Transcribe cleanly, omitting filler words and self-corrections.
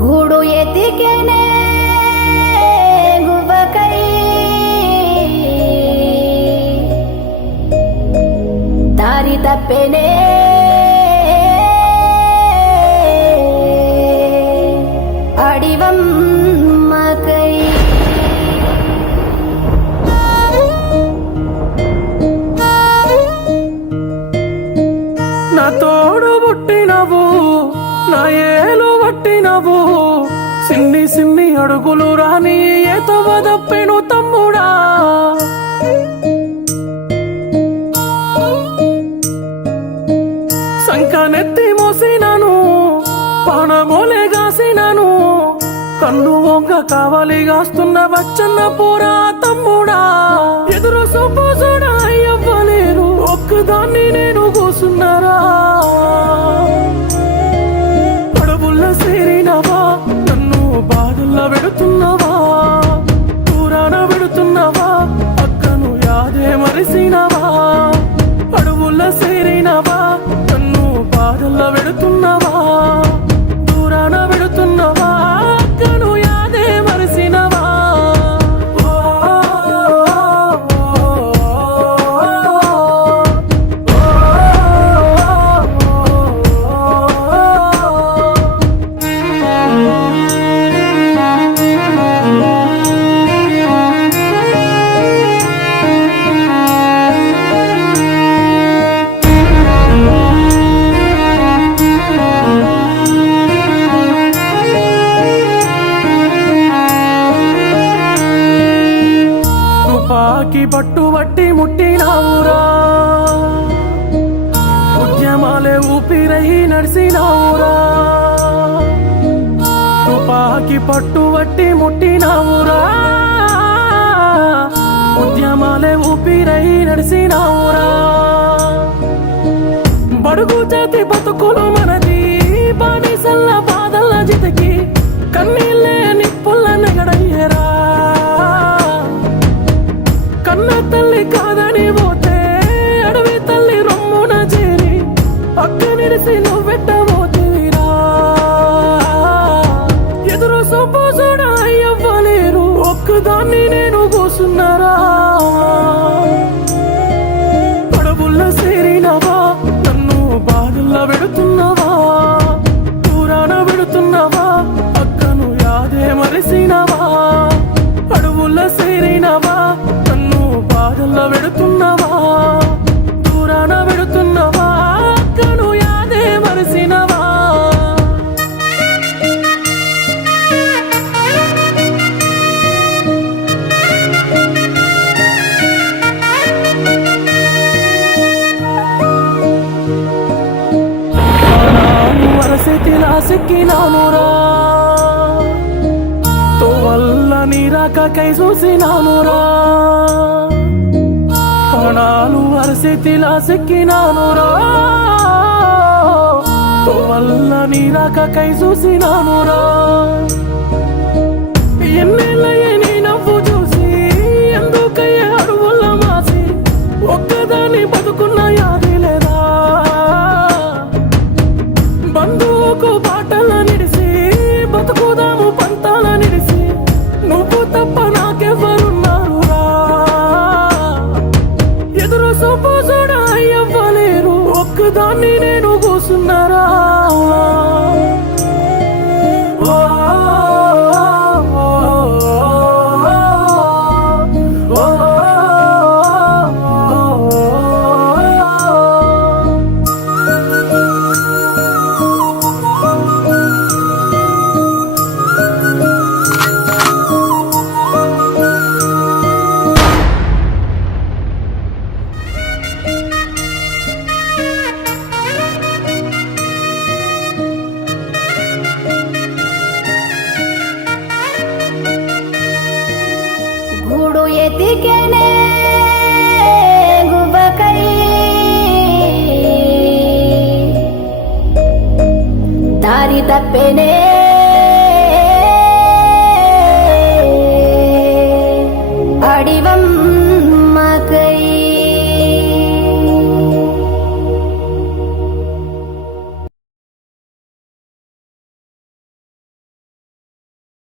घोड़ो एतिकेने गुबकई दारी तप्पेने अडिवम्मकई నా తోడు పుట్టినవు నా ఏలు పట్టినవు సిన్ని సిన్ని అడుగులు రాని ఏతో వదప్పెను తమ్ముడా సంకనెత్తి మోసినాను పానమోలే గాసినాను కన్ను వంక కావలిగాస్తున్న వచ్చన్న పోరా తమ్ముడా ఎదురు సొప్పు చూడా అయ్యవ్వలేరు ఒక్కదాన్ని నేను కూసున్నారా అడవుల్లో చేరినవా నన్ను బాధల్లో పెడుతున్నవా దూరాన పెడుతున్నవా పక్కను యాదే మరిసినవా అడవుల్లో చేరినవా నన్ను బాధల్లో పెడుతున్నవా దూరాన పెడుతున్నవా పక్కను యాదే మరిసినవా తుపాకి పట్టుబట్టి ముట్టినావురా ఉద్యమాలే ఊపిరై నడిసినావురా తుపాకి పట్టుబట్టి ముట్టినావురా ఉద్యమాలే ఊపిరై నడిసినావురా బడుగు చేతి బతుకులు మనది బానిసల్ల బాధల్ల జితకి కన్నీళ్ళే నిప్పుల్ల నెగడయ్యరా కన్న తల్లి కాదని పోతే అడవి తల్లి రొమ్మున చేరి పక్క నిరిసి నువ్వెట్టబోతివిరా ఎదురు సొప్పు చూడ అయ్యవ్వలేరు ఒక్కదాన్ని నేను కూసున్నారా అడవుల్లో చేరినవా నన్ను బాధల్లో పెడుతున్నవా దూరాన పెడుతున్నవా పక్కను యాదే మరిసినవా అడవుల్లో చేరినవా నన్ను బాధల్లో పెడుతున్నవా దూరాన పెడుతున్నవా పక్కను యాదే మరిసినవా వరసెతిలా సిక్కినానురా తో వల్ల నీరాకై చూసినానురా ప్రాణాలు వరసెతిలా సిక్కినానురా తో వల్ల నీరాకై చూసినానురా ఎన్నేళ్ళయ్యే నీ నవ్వు చూసి ఎందుకయ్యే అడుగుల మాసి ఒక్కదాన్ని బతుకున్న యాది లేదా బంధువుకు బాటల నిడిసి బతుకుదాము పంతాల నిడిసి నువ్వు తప్ప నాకెవ్వరున్నారురా ఎదురు సొప్పు చూడ అయ్యవ్వలేరు ఒక్కదాన్ని నేను కూసున్నారా एतिकेने गुबकई दारी तप्पेने